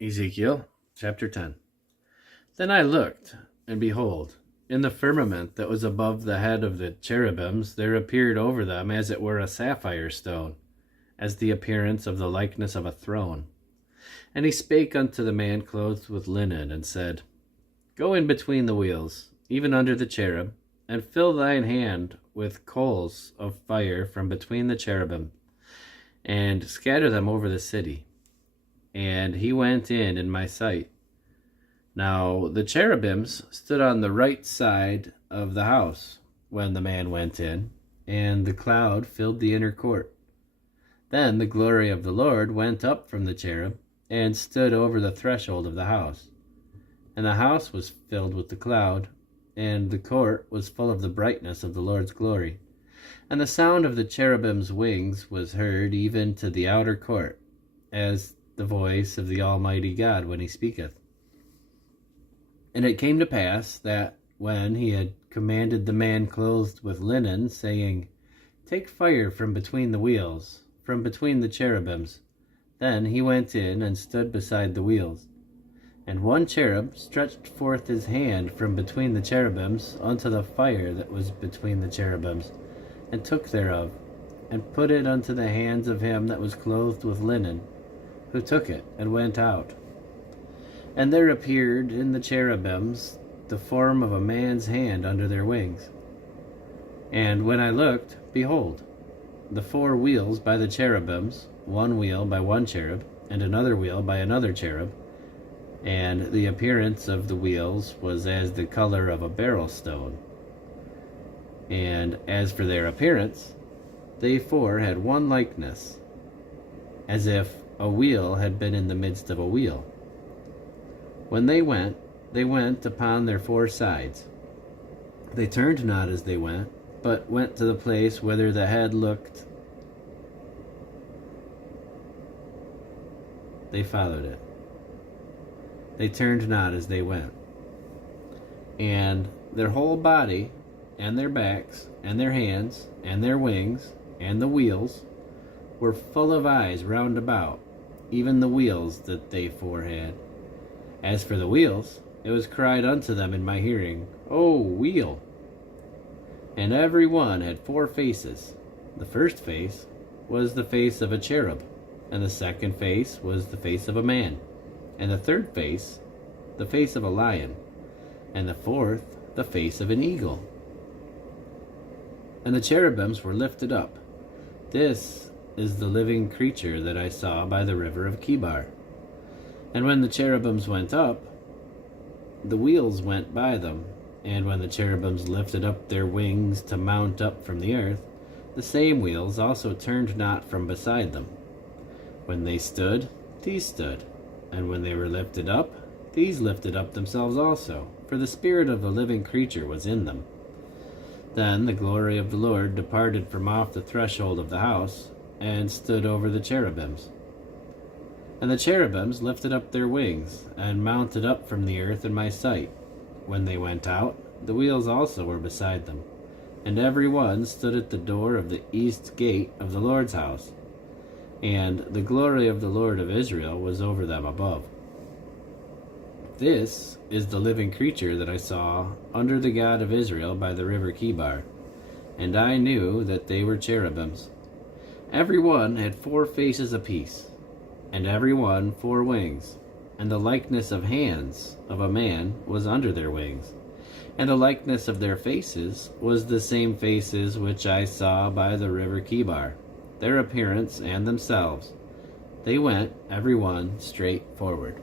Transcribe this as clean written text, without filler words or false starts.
Ezekiel chapter 10. Then I looked, and behold, in the firmament that was above the head of the cherubims there appeared over them as it were a sapphire stone, as the appearance of the likeness of a throne. And he spake unto the man clothed with linen, and said, Go in between the wheels, even under the cherub, and fill thine hand with coals of fire from between the cherubim, and scatter them over the city. And he went in my sight. Now the cherubims stood on the right side of the house when the man went in, and the cloud filled the inner court. Then the glory of the Lord went up from the cherub, and stood over the threshold of the house. And the house was filled with the cloud, and the court was full of the brightness of the Lord's glory. And the sound of the cherubim's wings was heard even to the outer court, as the voice of the Almighty God when he speaketh. And it came to pass that when he had commanded the man clothed with linen, saying, Take fire from between the wheels, from between the cherubims, then he went in and stood beside the wheels. And one cherub stretched forth his hand from between the cherubims unto the fire that was between the cherubims, and took thereof, and put it unto the hands of him that was clothed with linen, who took it and went out. And there appeared in the cherubims the form of a man's hand under their wings. And when I looked, behold, the four wheels by the cherubims, one wheel by one cherub, and another wheel by another cherub, and the appearance of the wheels was as the color of a beryl stone. And as for their appearance, they four had one likeness, as if a wheel had been in the midst of a wheel. When they went upon their four sides. They turned not as they went, but went to the place whither the head looked. They followed it. They turned not as they went. And their whole body, and their backs, and their hands, and their wings, and the wheels, were full of eyes round about, even the wheels that they four had. As for the wheels, it was cried unto them in my hearing, O wheel! And every one had four faces. The first face was the face of a cherub, and the second face was the face of a man, and the third face the face of a lion, and the fourth the face of an eagle. And the cherubims were lifted up. This is the living creature that I saw by the river of Chebar. And when the cherubims went up, the wheels went by them. And when the cherubims lifted up their wings to mount up from the earth, the same wheels also turned not from beside them. When they stood, these stood. And when they were lifted up, these lifted up themselves also, for the spirit of the living creature was in them. Then the glory of the Lord departed from off the threshold of the house, and stood over the cherubims. And the cherubims lifted up their wings, and mounted up from the earth in my sight. When they went out, the wheels also were beside them. And every one stood at the door of the east gate of the Lord's house. And the glory of the Lord of Israel was over them above. This is the living creature that I saw under the God of Israel by the river Chebar. And I knew that they were cherubims. Every one had four faces apiece, and every one four wings, and the likeness of hands of a man was under their wings, and the likeness of their faces was the same faces which I saw by the river Chebar, their appearance and themselves. They went every one straight forward.